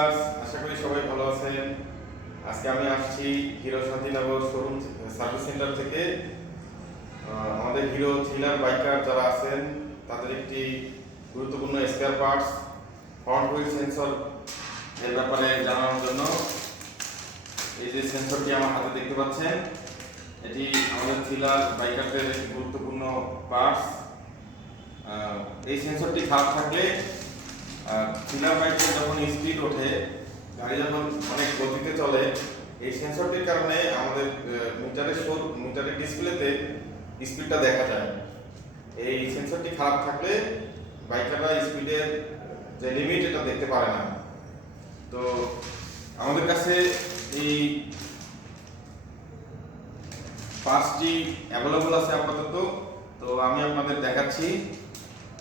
আশা করি সবাই ভালো আছেন। আজকে আমি আসছি hero Shantinagar showroom service centre থেকে। আমাদের হিরো থ্রিলার বাইকার যারা আছেন তাদের একটি গুরুত্বপূর্ণ spare parts front wheel sensor এর ব্যাপারে জানানোর জন্য এই যে সেন্সরটি আমার হাতে দেখতে পাচ্ছেন, এটি আমাদের থ্রিলার বাইকারদের একটি গুরুত্বপূর্ণ পার্টস। এই সেন্সরটি খারাপ থাকলে থ্রিলার বাইকে যখন স্পিড ওঠে, গাড়ি যখন অনেক গতিতে চলে, এই সেন্সরটির কারণে আমাদের মিটারের ডিসপ্লেতে স্পিডটা দেখা যায়। এই সেন্সরটি খারাপ থাকলে বাইকাররা স্পিডের যে লিমিট এটা দেখতে পারে না। তো আমাদের কাছে এই পার্টসটি অ্যাভেলেবল আছে আপাতত। তো আমি আপনাদের দেখাচ্ছি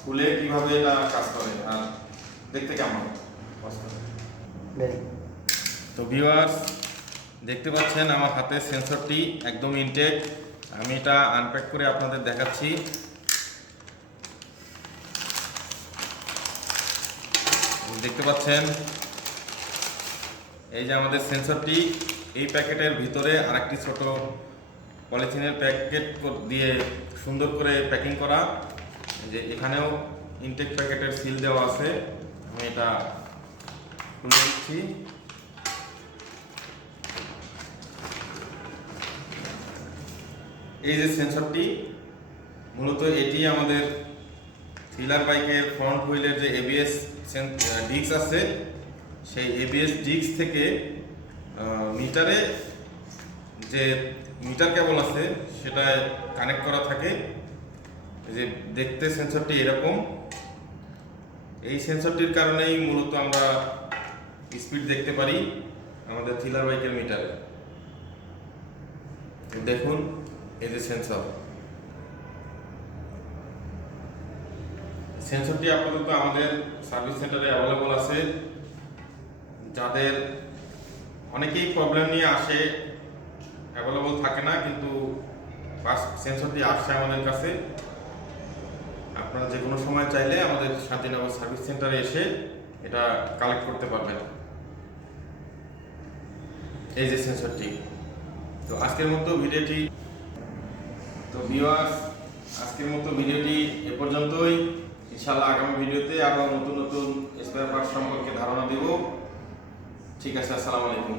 খুলে কিভাবে এটা কাজ করে আর দেখতে কেমন। তো ভিউয়ার্স, দেখতে পাচ্ছেন আমার হাতে সেন্সরটি একদম ইনটেক। আমি এটা আনপ্যাক করে আপনাদের দেখাচ্ছি। দেখতে পাচ্ছেন এই যে আমাদের সেন্সরটি, এই প্যাকেটের ভিতরে আরেকটি ছোট পলিথিনের প্যাকেট দিয়ে সুন্দর করে প্যাকিং করা। যে এখানেও ইনটেক প্যাকেটের সিল দেওয়া আছে। আমি এটা খুলে দিচ্ছি। এই যে সেন্সরটি, মূলত এটি আমাদের থ্রিলার বাইকের ফ্রন্ট হুইলের যে এবিএস ডিস্ক আছে, সেই এবিএস ডিস্ক থেকে মিটারে যে মিটার কেবল আছে সেটা কানেক্ট করা থাকে। যে দেখতে সেন্সরটি এরকম। এই সেন্সরটির কারণেই মূলত আমরা স্পিড দেখতে পারি আমাদের থ্রিলার বাইকের মিটারে। দেখুন এই যে সেন্সরটি আপাতত আমাদের সার্ভিস সেন্টারে অ্যাভেলেবল আছে। যাদের অনেকেই প্রবলেম নিয়ে আসে, অ্যাভেলেবল থাকে না, কিন্তু সেন্সরটি আসছে আমাদের কাছে। আপনারা যে কোনো সময় চাইলে আমাদের শান্তিনগর সার্ভিস সেন্টারে এসে এটা কালেক্ট করতে পারবেন। এই যে সেন্সরটি। তো আজকের মতো ভিডিওটি আজকের মতো ভিডিওটি এ পর্যন্তই। ইনশাআল্লাহ আগামী ভিডিওতে আরো নতুন নতুন স্পেয়ার পার্টস সম্পর্কে ধারণা দেব। ঠিক আছে, আসসালামু আলাইকুম।